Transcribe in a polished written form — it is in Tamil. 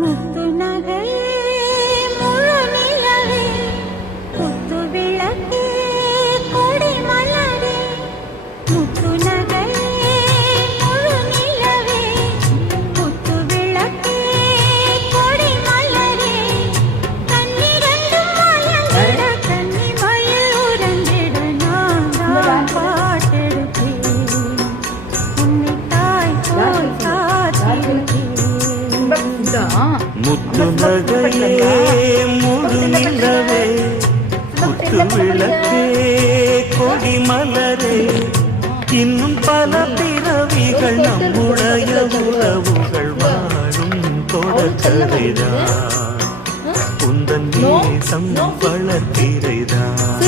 முத்து நகையே முழு நிலவே குத்து விளக்கே கொடி மலரே முத்து நகையே முழு நிலவே குத்து விளக்கே கொடி மலரே கண்ணிரண்டும் மயங்கிட கன்னி மயில் உறங்கிட நான் தான் பாட்டெடுத்தேன் உன்னை தாய் போல் காத்திருக்கேன் முத்து நகையே முழு நிலவே முத்து விளக்கே கொடி மலரே இன்னும் பல பிறவிகள் நம்முடைய உறவுகள் வாழும் தொடக்கரைதான் உந்தன் நேசம் வளர்த்திரைதான்